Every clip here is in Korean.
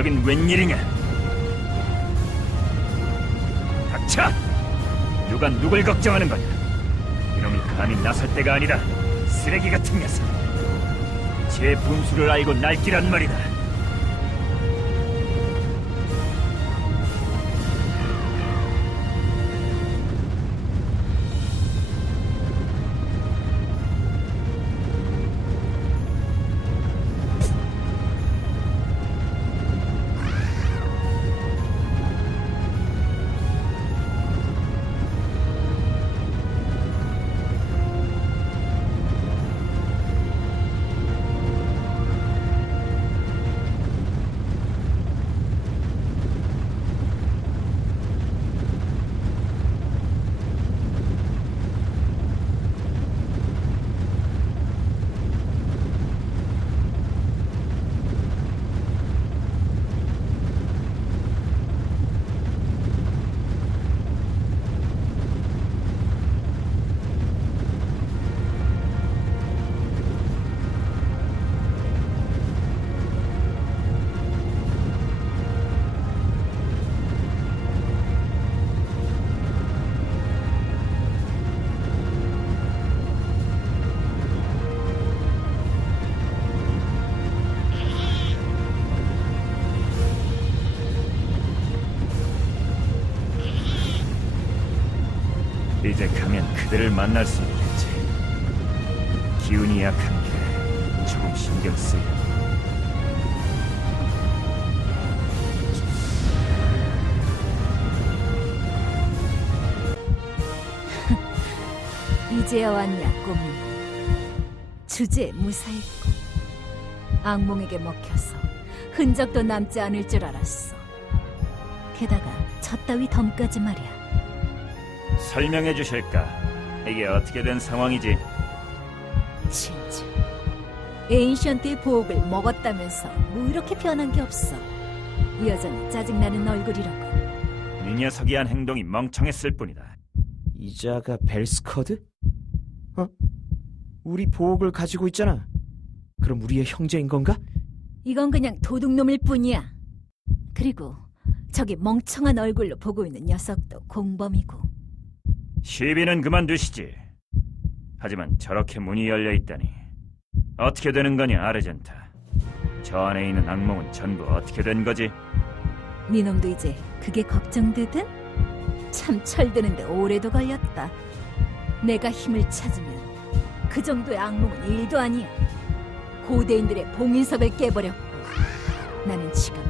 여긴 웬일이냐? 닥쳐! 누가 누굴 걱정하는 거냐? 이놈이 감히 나설 때가 아니다. 쓰레기 같은 녀석. 제 분수를 알고 날뛰란 말이다. 이제 가면 그들을 만날 수 있겠지. 기운이 약한 게 조금 신경 쓰여. 이제야 왔냐, 꼬미. 주제에 무사했고 악몽에게 먹혀서 흔적도 남지 않을 줄 알았어. 게다가 저 따위 덤까지 말이야. 설명해 주실까? 이게 어떻게 된 상황이지? 진짜 에인션트의 보옥을 먹었다면서 뭐 이렇게 변한 게 없어. 여전히 짜증나는 얼굴이라고. 이 녀석이 한 행동이 멍청했을 뿐이다. 이자가 벨스커드? 어? 우리 보옥을 가지고 있잖아. 그럼 우리의 형제인 건가? 이건 그냥 도둑놈일 뿐이야. 그리고 저기 멍청한 얼굴로 보고 있는 녀석도 공범이고. 시비는 그만두시지. 하지만 저렇게 문이 열려 있다니 어떻게 되는 거냐, 아르젠타? 저 안에 있는 악몽은 전부 어떻게 된 거지? 니놈도 이제 그게 걱정되든? 참 철드는데 오래도 걸렸다. 내가 힘을 찾으면 그 정도의 악몽은 일도 아니야. 고대인들의 봉인석을 깨버렸고 나는 지금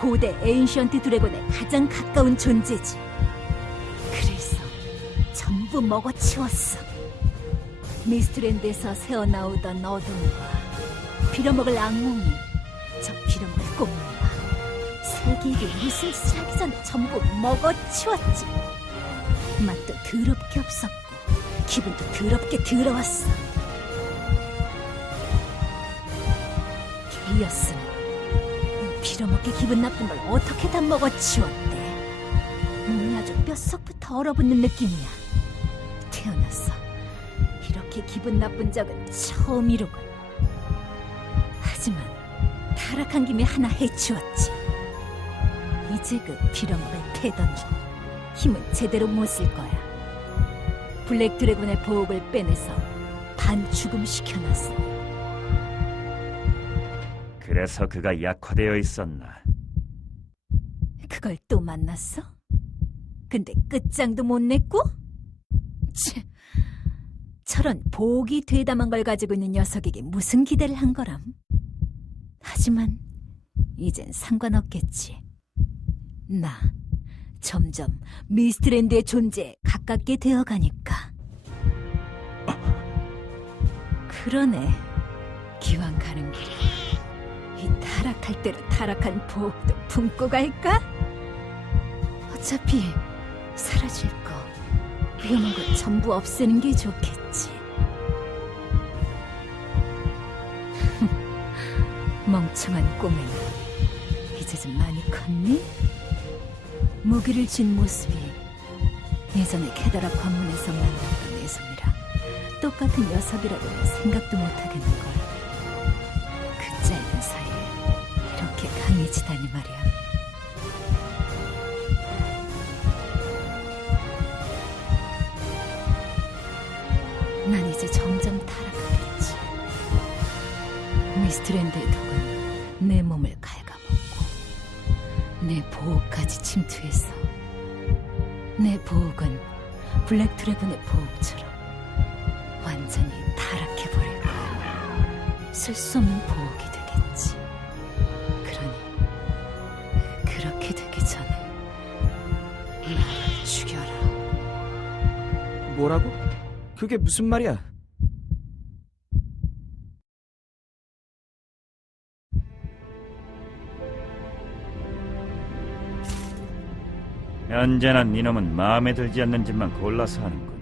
고대 에인션트 드래곤에 가장 가까운 존재지. 그래서 전부 먹어치웠어. 미스트랜드에서 새어나오던 어둠과 빌어먹을 악몽이 저 빌어먹을 꿈과 세계에게 무슨 짓을 하기 전에 전부 먹어치웠지. 맛도 더럽게 없었고 기분도 더럽게 더러웠어. 게이어스는 이 빌어먹게 기분 나쁜 걸 어떻게 다 먹어치웠대. 몸이 아주 뼛속부터 얼어붙는 느낌이야. 태어나서 이렇게 기분 나쁜 적은 처음이로군. 하지만 타락한 김에 하나 해치웠지. 이제 그 빌어먹을 태던 힘은 제대로 못 쓸 거야. 블랙 드래곤의 보호를 빼내서 반죽음 시켜놨어. 그래서 그가 약화되어 있었나? 그걸 또 만났어? 근데 끝장도 못 냈고? 치, 저런 보옥이 되담한 걸 가지고 있는 녀석에게 무슨 기대를 한 거람? 하지만 이젠 상관없겠지. 나 점점 미스트랜드의 존재에 가깝게 되어가니까. 그러네. 기왕 가는 길에 이 타락할 대로 타락한 보옥도 품고 갈까? 어차피 사라질 거 위험한 걸 전부 없애는 게 좋겠지. 멍청한 꼬맹이, 이제 좀 많이 컸니? 무기를 쥔 모습이 예전에 케다라 관문에서 만났던 애송이라 똑같은 녀석이라고는 생각도 못하겠는걸. 그 짧은 사이에 이렇게 강해 강해지다니 말이야. 난 이제 점점 타락하겠지. 미스트랜드의 독은 내 몸을 갉아먹고 내 보호까지 침투해서 내 보호건 블랙 드래곤의 보호처럼 완전히 타락해버릴 거야. 쓸 수 없는 보호기 되겠지. 그러니 그렇게 되기 전에 나를 죽여라. 뭐라고? 그게 무슨 말이야? 언제나 니놈은 마음에 들지 않는 짓만 골라서 하는군.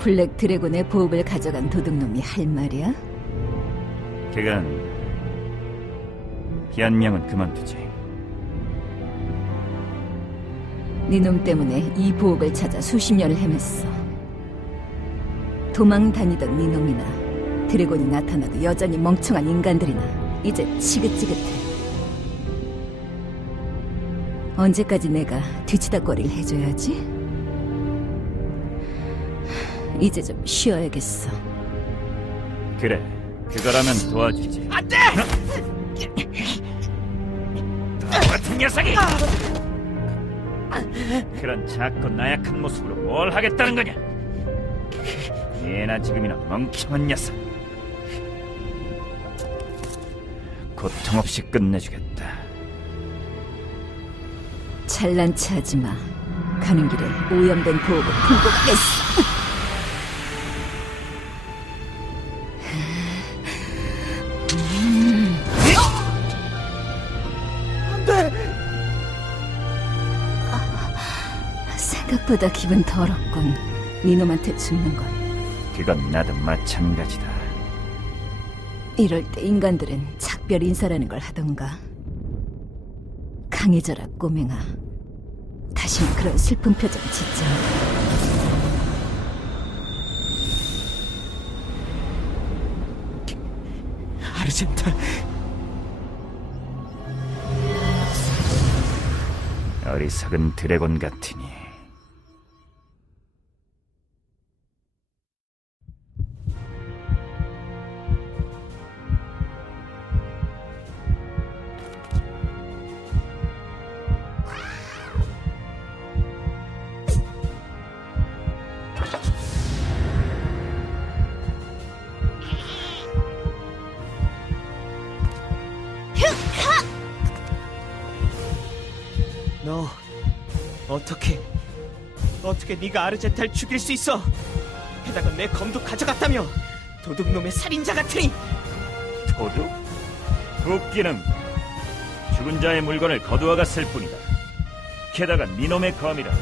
블랙 드래곤의 보호를 가져간 도둑놈이 할 말이야? 그건 변명은 그만두지. 네 놈 때문에 이 보호를 찾아 수십 년을 헤맸어. 도망 다니던 네 놈이나 드래곤이 나타나도 여전히 멍청한 인간들이나 이제 지긋지긋해. 언제까지 내가 뒤치다거리를 해줘야지? 이제 좀 쉬어야겠어. 그래, 그거라면 도와주지. 안 돼! 너 같은 녀석이! 그런 작고 나약한 모습으로 뭘 하겠다는 거냐? 예나 지금이나 멍청한 녀석. 고통 없이 끝내주겠다. 잘난 체 하지 마. 가는 길에 오염된 보호를 풀고 가겠어. 안 돼! 생각보다 기분 더럽군. 네 놈한테 죽는 건. 그건 나도 마찬가지다. 이럴 때 인간들은 작별 인사라는 걸 하던가. 강해져라 꼬맹아. 다시는 그런 슬픈 표정 짓지 마. 아르젠타, 어리석은 드래곤 같으니. 너 어떻게 네가 아르젠타를 죽일 수 있어? 게다가 내 검도 가져갔다며. 도둑놈의 살인자 같으니. 도둑? 웃기는. 죽은 자의 물건을 거두어 갔을 뿐이다. 게다가 니놈의 검이라.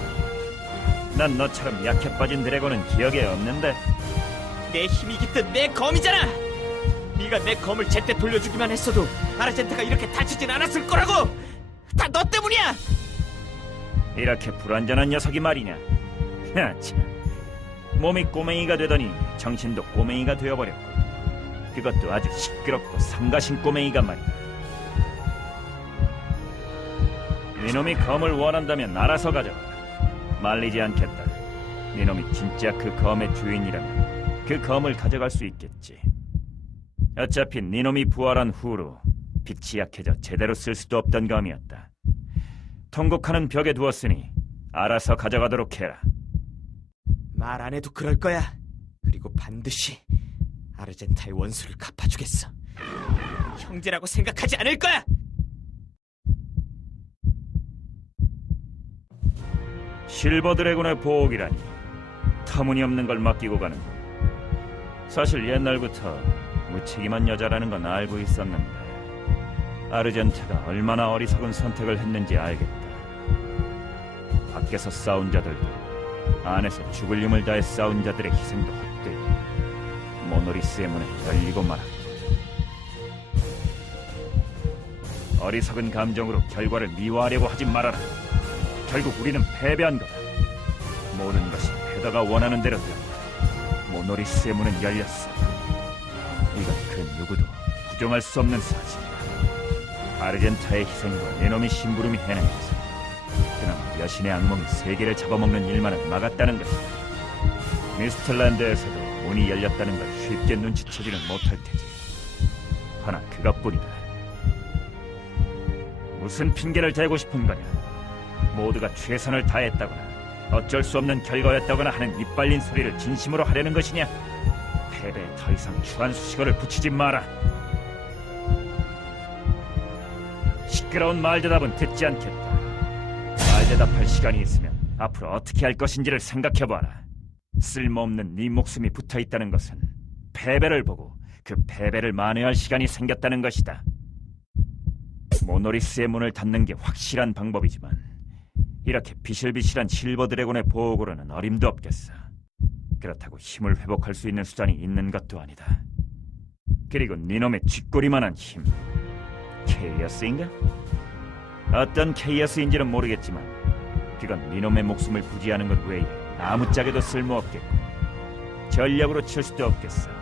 난 너처럼 약해 빠진 드래곤은 기억에 없는데. 내 힘이 깃든 내 검이잖아. 네가 내 검을 제때 돌려주기만 했어도 아르젠타가 이렇게 다치진 않았을 거라고. 다 너 때문이야. 이렇게 불완전한 녀석이 말이냐. 참. 몸이 꼬맹이가 되더니 정신도 꼬맹이가 되어버렸고, 그것도 아주 시끄럽고 삼가신 꼬맹이가 말이다. 이놈이 검을 원한다면 알아서 가져가. 말리지 않겠다. 이놈이 진짜 그 검의 주인이라면 그 검을 가져갈 수 있겠지. 어차피 니놈이 부활한 후로 빛이 약해져 제대로 쓸 수도 없던 검이었다. 통곡하는 벽에 두었으니 알아서 가져가도록 해라. 말 안 해도 그럴 거야. 그리고 반드시 아르젠타의 원수를 갚아주겠어. 형제라고 생각하지 않을 거야. 실버 드래곤의 보호기라니. 터무니없는 걸 맡기고 가는군. 사실 옛날부터 무책임한 여자라는 건 알고 있었는데 아르젠타가 얼마나 어리석은 선택을 했는지 알겠다. 밖에서 싸운 자들도 안에서 죽을 힘을 다해 싸운 자들의 희생도 헛되이 모노리스의 문에 열리고 말았고, 어리석은 감정으로 결과를 미화하려고 하지 말아라. 결국 우리는 패배한 거다. 모든 것이 페더가 원하는 대로 되었다. 모노리스의 문은 열렸어. 이건 그 누구도 부정할 수 없는 사실이다. 아르젠타의 희생과 네놈이 심부름이 해낸 것은 그나마 여신의 악몽이 세계를 잡아먹는 일만은 막았다는 것이다. 미스틀랜드에서도 문이 열렸다는 걸 쉽게 눈치채지는 못할 테지. 하나 그것뿐이다. 무슨 핑계를 대고 싶은 거냐? 모두가 최선을 다했다거나 어쩔 수 없는 결과였다거나 하는 이빨린 소리를 진심으로 하려는 것이냐? 패배에 더 이상 추한 수식어를 붙이지 마라. 시끄러운 말대답은 듣지 않겠다. 말대답할 시간이 있으면 앞으로 어떻게 할 것인지를 생각해봐라. 쓸모없는 네 목숨이 붙어있다는 것은 패배를 보고 그 패배를 만회할 시간이 생겼다는 것이다. 모노리스의 문을 닫는 게 확실한 방법이지만 이렇게 비실비실한 실버 드래곤의 보호고로는 어림도 없겠어. 그렇다고 힘을 회복할 수 있는 수단이 있는 것도 아니다. 그리고 네놈의 쥐꼬리만한 힘, 케이어스인가? 어떤 케이어스인지는 모르겠지만 그건 네놈의 목숨을 부지하는 것 외에 아무짝에도 쓸모없겠고 전략으로 칠 수도 없겠어.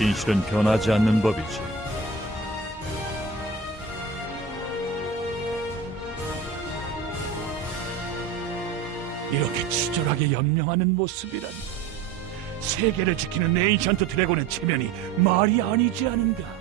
진실은 변하지 않는 법이지. 이렇게 치졸하게 연명하는 모습이란 세계를 지키는 에인션트 드래곤의 체면이 말이 아니지 않은가?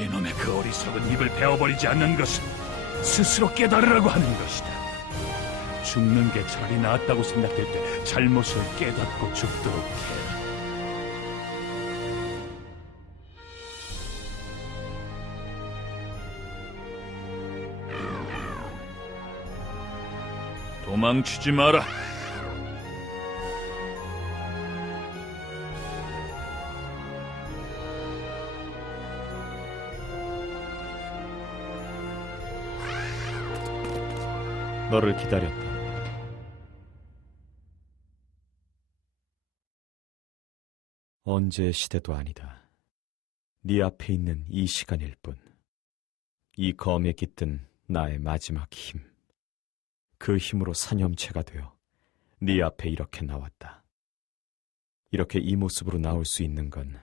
이놈의 그 어리석은 입을 베어버리지 않는 것은 스스로 깨달으라고 하는 것이다. 죽는 게 차라리 낫다고 생각될 때 잘못을 깨닫고 죽도록 해라. 도망치지 마라. 너를 기다렸다. 언제의 시대도 아니다. 네 앞에 있는 이 시간일 뿐. 이 검에 깃든 나의 마지막 힘. 그 힘으로 사념체가 되어 네 앞에 이렇게 나왔다. 이렇게 이 모습으로 나올 수 있는 건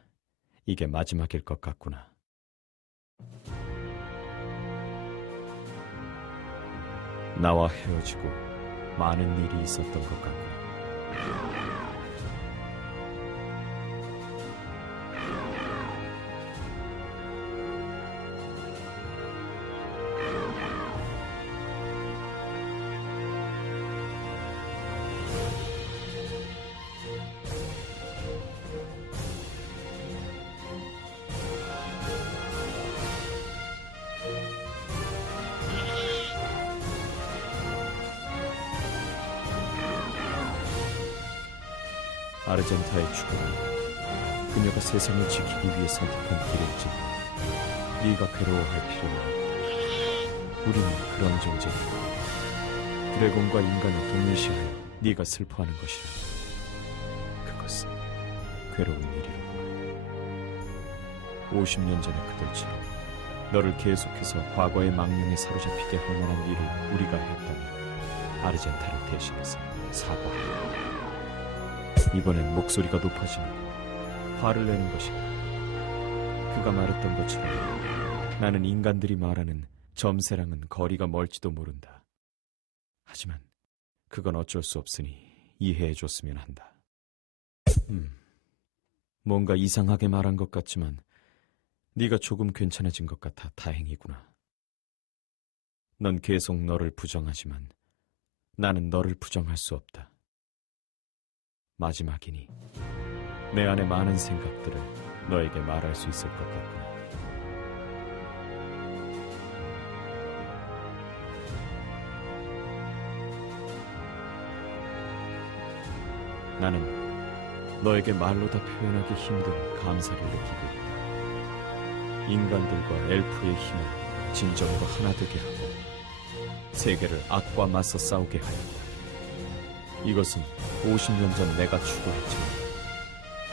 이게 마지막일 것 같구나. 나와 헤어지고 많은 일이 있었던 것 같구나. 아르젠타의 죽음은 그녀가 세상을 지키기 위해 선택한 길일지 네가 괴로워할 필요는 없다. 우리는 그런 존재다. 드래곤과 인간을 동일시하여 네가 슬퍼하는 것이라. 그것은 괴로운 일이로구나. 50년 전의 그들처럼 너를 계속해서 과거의 망령에 사로잡히게 할 만한 일을 우리가 했다면 아르젠타를 대신해서 사과한다. 이번엔 목소리가 높아지는 화를 내는 것이다. 그가 말했던 것처럼 나는 인간들이 말하는 점세랑은 거리가 멀지도 모른다. 하지만 그건 어쩔 수 없으니 이해해줬으면 한다. 뭔가 이상하게 말한 것 같지만 네가 조금 괜찮아진 것 같아 다행이구나. 넌 계속 너를 부정하지만 나는 너를 부정할 수 없다. 마지막이니 내 안에 많은 생각들을 너에게 말할 수 있을 것 같구나. 나는 너에게 말로 다 표현하기 힘든 감사를 느끼고 있다. 인간들과 엘프의 힘을 진정으로 하나 되게 하고 세계를 악과 맞서 싸우게 하였다. 이것은 50년 전 내가 추구했지만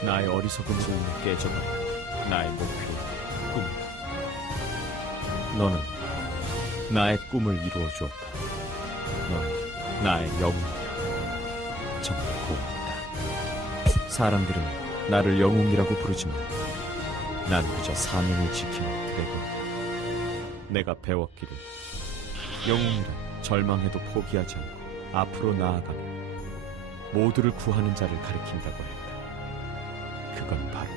나의 어리석은 소원을 깨져버린 나의 목표이고 꿈이다. 너는 나의 꿈을 이루어 주었다. 너는 나의 영웅이다. 정말 고맙다. 사람들은 나를 영웅이라고 부르지만 난 그저 사명을 지키는 드래곤. 내가 배웠기를 영웅이란 절망해도 포기하지 않고 앞으로 나아가며 모두를 구하는 자를 가리킨다고 했다. 그건 바로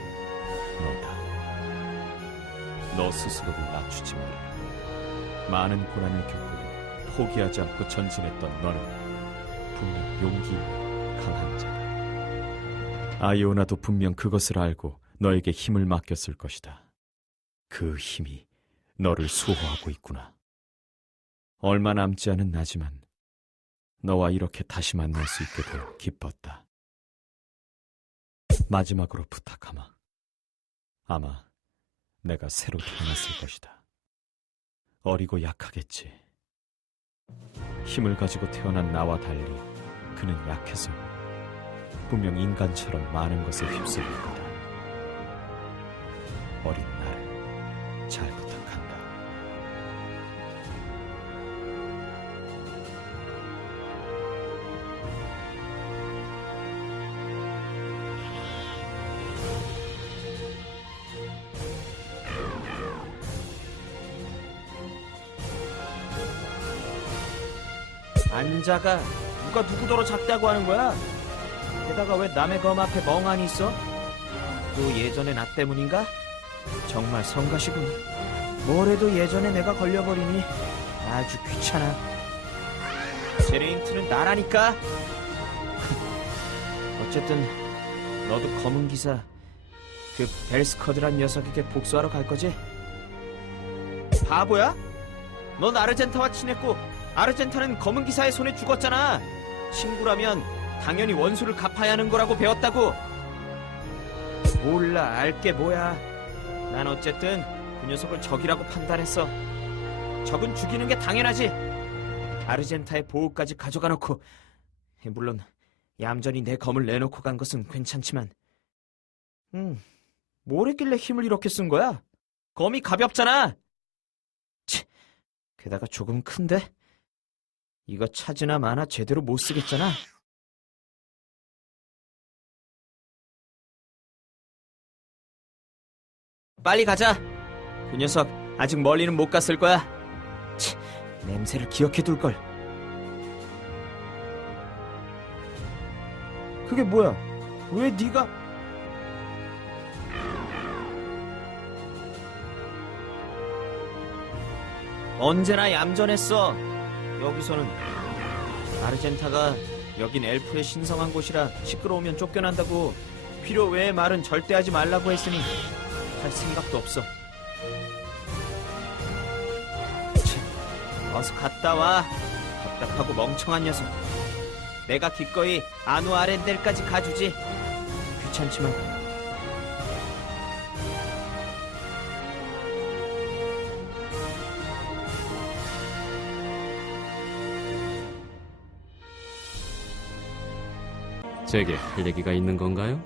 너다. 너 스스로를 낮추지 말아라. 많은 고난을 겪고도 포기하지 않고 전진했던 너는 분명 용기 있는 강한 자다. 아이오나도 분명 그것을 알고 너에게 힘을 맡겼을 것이다. 그 힘이 너를 수호하고 있구나. 얼마 남지 않은 나지만 너와 이렇게 다시 만날 수 있게 되어 기뻤다. 마지막으로 부탁하마. 아마 내가 새로 태어났을 것이다. 어리고 약하겠지. 힘을 가지고 태어난 나와 달리 그는 약해서 분명 인간처럼 많은 것에 휩쓸릴 거다. 어린 나를 잘 부탁한다. 안자가 누가 누구더러 작다고 하는 거야? 게다가 왜 남의 검 앞에 멍하니 있어? 또 예전의 나 때문인가? 정말 성가시군. 뭐래도 예전에 내가 걸려버리니 아주 귀찮아. 제네인트는 나라니까. 어쨌든 너도 검은 기사 그 벨스커드란 녀석에게 복수하러 갈 거지? 바보야? 넌 아르젠타와 친했고 아르젠타는 검은 기사의 손에 죽었잖아. 친구라면 당연히 원수를 갚아야 하는 거라고 배웠다고. 몰라, 알게 뭐야. 난 어쨌든 그 녀석을 적이라고 판단했어. 적은 죽이는 게 당연하지. 아르젠타의 보호까지 가져가 놓고, 물론 얌전히 내 검을 내놓고 간 것은 괜찮지만, 뭘 했길래 힘을 이렇게 쓴 거야? 검이 가볍잖아. 치, 게다가 조금 큰데? 이거 차지나 마나 제대로 못 쓰겠잖아. 빨리 가자. 그 녀석 아직 멀리는 못 갔을 거야. 치, 냄새를 기억해 둘 걸. 그게 뭐야? 왜 네가? 언제나 얌전했어. 여기서는 아르젠타가 여긴 엘프의 신성한 곳이라 시끄러우면 쫓겨난다고 필요 외의 말은 절대 하지 말라고 했으니 할 생각도 없어. 어서 갔다 와. 답답하고 멍청한 녀석. 내가 기꺼이 아누 아렌델까지 가주지. 귀찮지만. 제게 할 얘기가 있는 건가요?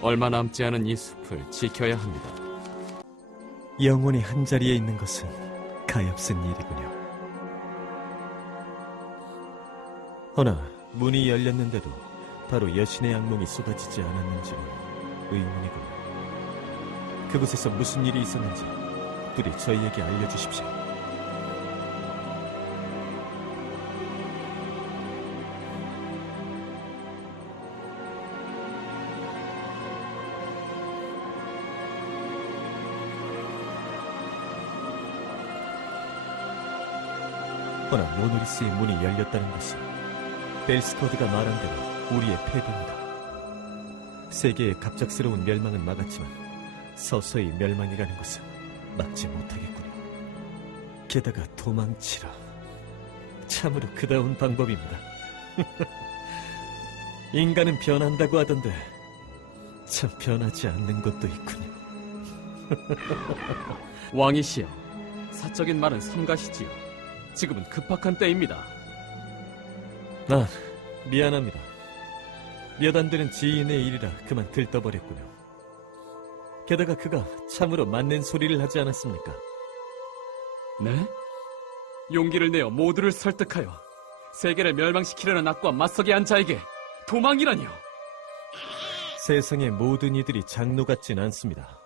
얼마 남지 않은 이 숲을 지켜야 합니다. 영혼이 한자리에 있는 것은 가엾은 일이군요. 허나 문이 열렸는데도 바로 여신의 악몽이 쏟아지지 않았는지 의문이군요. 그곳에서 무슨 일이 있었는지 부디 저희에게 알려주십시오. 허나 모노리스의 문이 열렸다는 것은 벨스코드가 말한 대로 우리의 패배입니다. 세계의 갑작스러운 멸망은 막았지만 서서히 멸망이라는 것은 막지 못하겠군요. 게다가 도망치라. 참으로 그다운 방법입니다. 인간은 변한다고 하던데 참 변하지 않는 것도 있군요. 왕이시여, 사적인 말은 삼가시지요. 지금은 급박한 때입니다. 아, 미안합니다. 몇 안 되는 지인의 일이라 그만 들떠버렸군요. 게다가 그가 참으로 맞는 소리를 하지 않았습니까? 네? 용기를 내어 모두를 설득하여 세계를 멸망시키려는 악과 맞서게 한 자에게 도망이라니요. 세상의 모든 이들이 장로 같진 않습니다.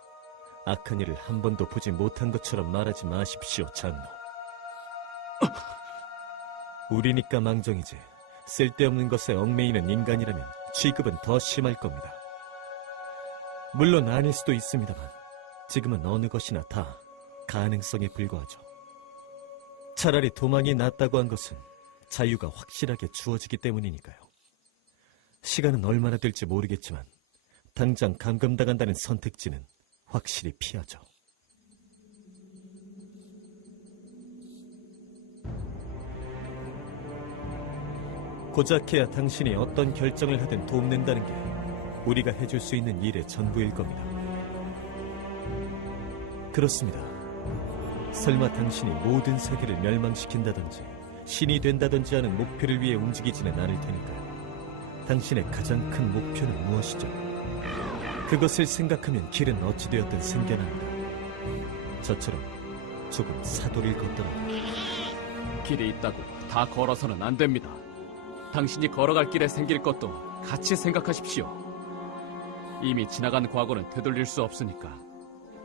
악한 일을 한 번도 보지 못한 것처럼 말하지 마십시오, 장로. 우리니까 망정이지 쓸데없는 것에 얽매이는 인간이라면 취급은 더 심할 겁니다. 물론 아닐 수도 있습니다만 지금은 어느 것이나 다 가능성에 불과하죠. 차라리 도망이 낫다고 한 것은 자유가 확실하게 주어지기 때문이니까요. 시간은 얼마나 될지 모르겠지만 당장 감금당한다는 선택지는 확실히 피하죠. 고작해야 당신이 어떤 결정을 하든 돕는다는 게 우리가 해줄 수 있는 일의 전부일 겁니다. 그렇습니다. 설마 당신이 모든 세계를 멸망시킨다든지 신이 된다든지 하는 목표를 위해 움직이지는 않을 테니까요. 당신의 가장 큰 목표는 무엇이죠? 그것을 생각하면 길은 어찌되었든 생겨납니다. 저처럼 조금 사도를 걷더라도. 길이 있다고 다 걸어서는 안 됩니다. 당신이 걸어갈 길에 생길 것도 같이 생각하십시오. 이미 지나간 과거는 되돌릴 수 없으니까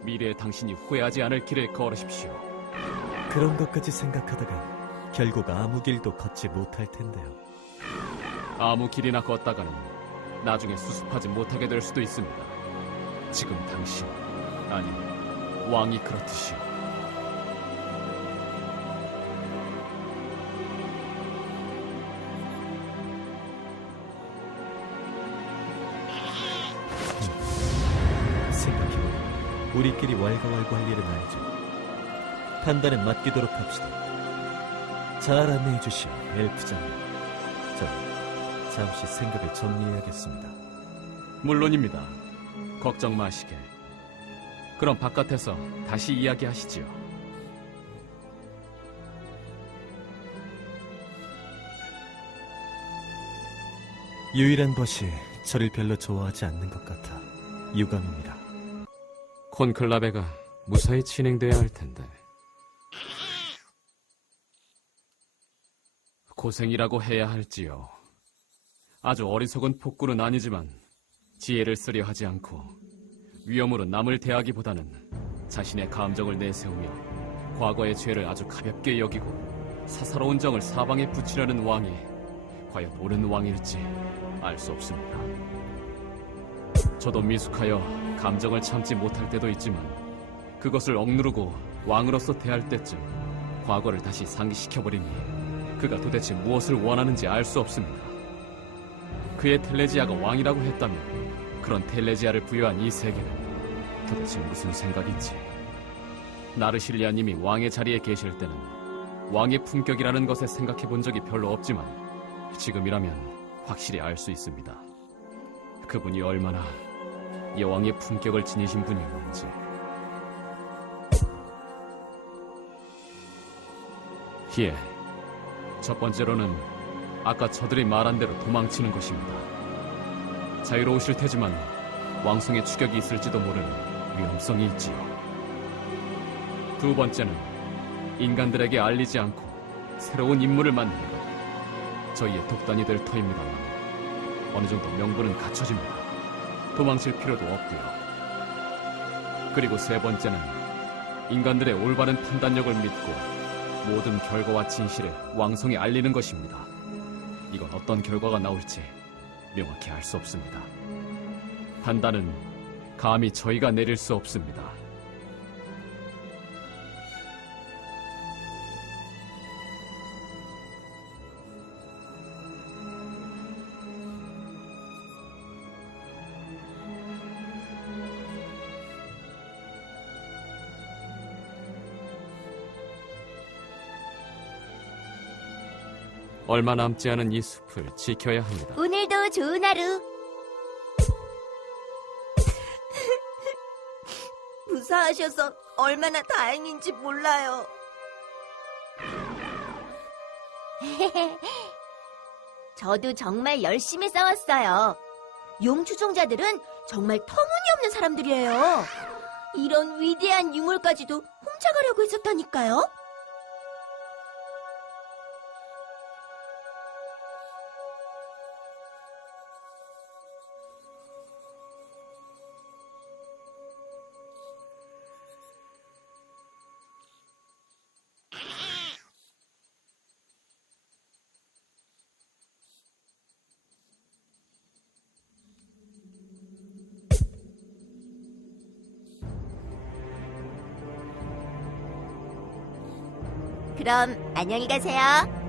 미래의 당신이 후회하지 않을 길을 걸으십시오. 그런 것까지 생각하다가 결국 아무 길도 걷지 못할 텐데요. 아무 길이나 걷다가는 나중에 수습하지 못하게 될 수도 있습니다. 지금 당신, 아니 왕이 그렇듯이요. 생각해보면 우리끼리 왈가왈부할 일은 아니죠. 판단은 맡기도록 합시다. 잘 안내해 주시오, 엘프장님. 전 잠시 생각을 정리해야겠습니다. 물론입니다. 걱정 마시게. 그럼 바깥에서 다시 이야기하시지요. 유일한 벗이 저를 별로 좋아하지 않는 것 같아 유감입니다. 콘클라베가 무사히 진행돼야 할 텐데. 고생이라고 해야 할지요. 아주 어리석은 폭군은 아니지만 지혜를 쓰려 하지 않고 위험으로 남을 대하기보다는 자신의 감정을 내세우며 과거의 죄를 아주 가볍게 여기고 사사로운 정을 사방에 붙이려는 왕이 과연 옳은 왕일지 알 수 없습니다. 저도 미숙하여 감정을 참지 못할 때도 있지만 그것을 억누르고 왕으로서 대할 때쯤 과거를 다시 상기시켜버리니 그가 도대체 무엇을 원하는지 알 수 없습니다. 그의 텔레지아가 왕이라고 했다면 그런 텔레지아를 부여한 이 세계는 도대체 무슨 생각인지. 나르실리아님이 왕의 자리에 계실 때는 왕의 품격이라는 것에 생각해 본 적이 별로 없지만 지금이라면 확실히 알 수 있습니다. 그분이 얼마나 여왕의 품격을 지니신 분이었는지. 예, 첫 번째로는 아까 저들이 말한 대로 도망치는 것입니다. 자유로우실 테지만 왕성의 추격이 있을지도 모르는 위험성이 있지요. 두 번째는 인간들에게 알리지 않고 새로운 임무를 맡는 것. 저희의 독단이 될 터입니다만 어느 정도 명분은 갖춰집니다. 도망칠 필요도 없고요. 그리고 세 번째는 인간들의 올바른 판단력을 믿고 모든 결과와 진실을 왕성히 알리는 것입니다. 이건 어떤 결과가 나올지 명확히 알 수 없습니다. 판단은 감히 저희가 내릴 수 없습니다. 얼마 남지 않은 이 숲을 지켜야 합니다. 오늘도 좋은 하루. 무사하셔서 얼마나 다행인지 몰라요. 저도 정말 열심히 싸웠어요. 용 추종자들은 정말 터무니없는 사람들이에요. 이런 위대한 유물까지도 훔쳐가려고 했었다니까요. 그럼 안녕히 가세요.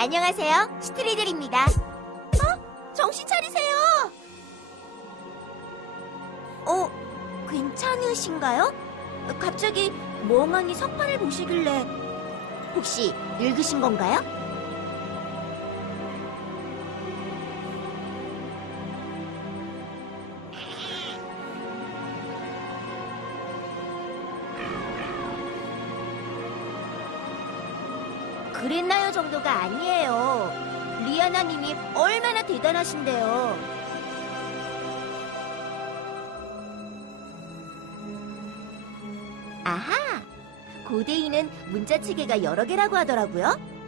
안녕하세요. 스트리들입니다. 정신 차리세요. 괜찮으신가요? 갑자기 멍하니 석판을 보시길래 혹시 늙으신 건가요? 그랬나요 정도가 아니에요. 리아나님이 얼마나 대단하신데요. 아하! 고대인은 문자체계가 여러 개라고 하더라고요.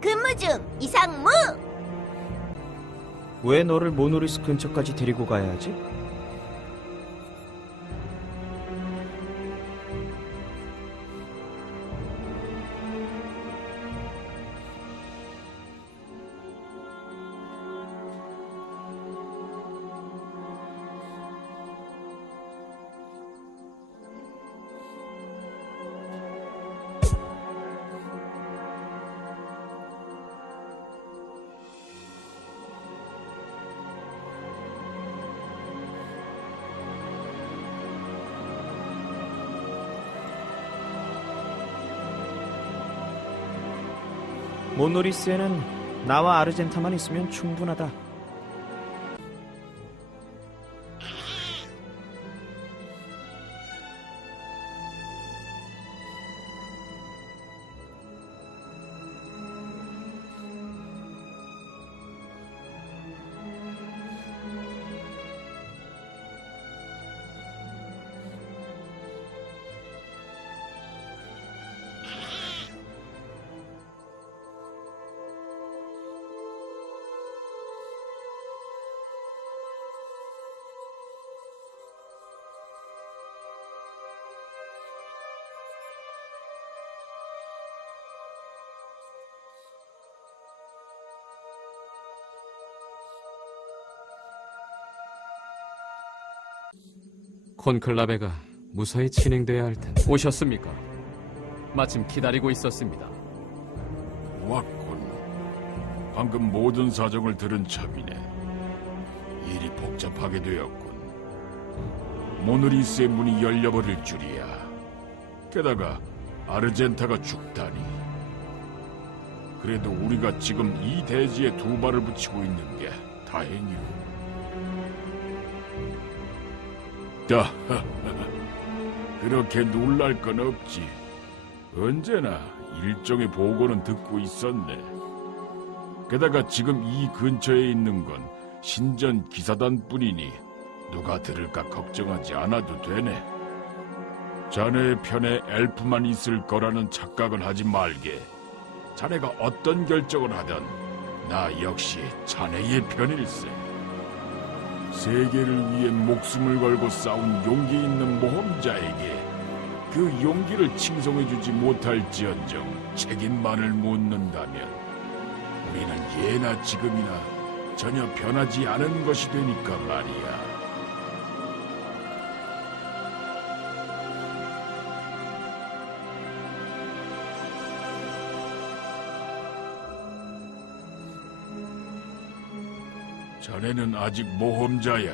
근무 중 이상무! 왜 너를 모노리스 근처까지 데리고 가야 하지? 모노리스에는 나와 아르젠타만 있으면 충분하다. 콘클라베가 무사히 진행돼야 할 텐데. 오셨습니까? 마침 기다리고 있었습니다. 왔군. 방금 모든 사정을 들은 참이네. 일이 복잡하게 되었군. 모노리스의 문이 열려버릴 줄이야. 게다가 아르젠타가 죽다니. 그래도 우리가 지금 이 대지에 두 발을 붙이고 있는 게 다행이고. 그렇게 놀랄 건 없지. 언제나 일종의 보고는 듣고 있었네. 게다가 지금 이 근처에 있는 건 신전 기사단뿐이니 누가 들을까 걱정하지 않아도 되네. 자네의 편에 엘프만 있을 거라는 착각은 하지 말게. 자네가 어떤 결정을 하든 나 역시 자네의 편일세. 세계를 위해 목숨을 걸고 싸운 용기 있는 모험자에게 그 용기를 칭송해주지 못할지언정 책임만을 묻는다면 우리는 예나 지금이나 전혀 변하지 않은 것이 되니까 말이야. 자네는 아직 모험자야.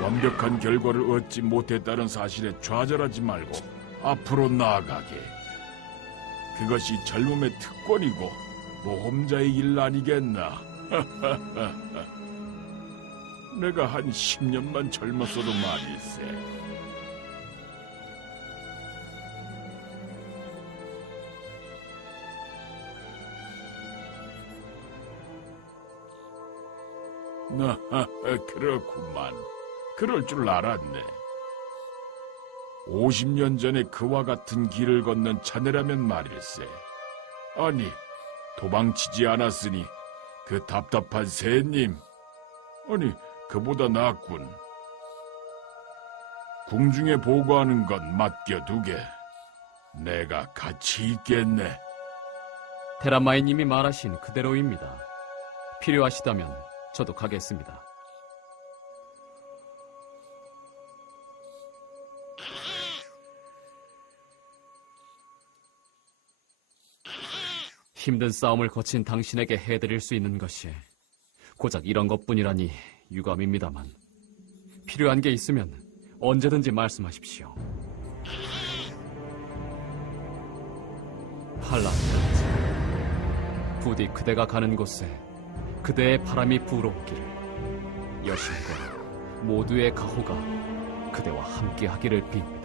완벽한 결과를 얻지 못했다는 사실에 좌절하지 말고 앞으로 나아가게. 그것이 젊음의 특권이고 모험자의 일 아니겠나. 내가 한 10년만 젊었어도 말일세. 그렇구만. 그럴 줄 알았네. 50년 전에 그와 같은 길을 건넌 자네라면 말일세. 아니, 도망치지 않았으니 그 답답한 새님. 아니, 그보다 낫군. 궁중에 보고하는 건 맡겨두게. 내가 같이 있겠네. 테라마이님이 말하신 그대로입니다. 필요하시다면 저도 가겠습니다. 힘든 싸움을 거친 당신에게 해드릴 수 있는 것이 고작 이런 것뿐이라니 유감입니다만 필요한 게 있으면 언제든지 말씀하십시오. 팔라스트, 부디 그대가 가는 곳에 그대의 바람이 불어오기를, 여신과 모두의 가호가 그대와 함께하기를 빕니다.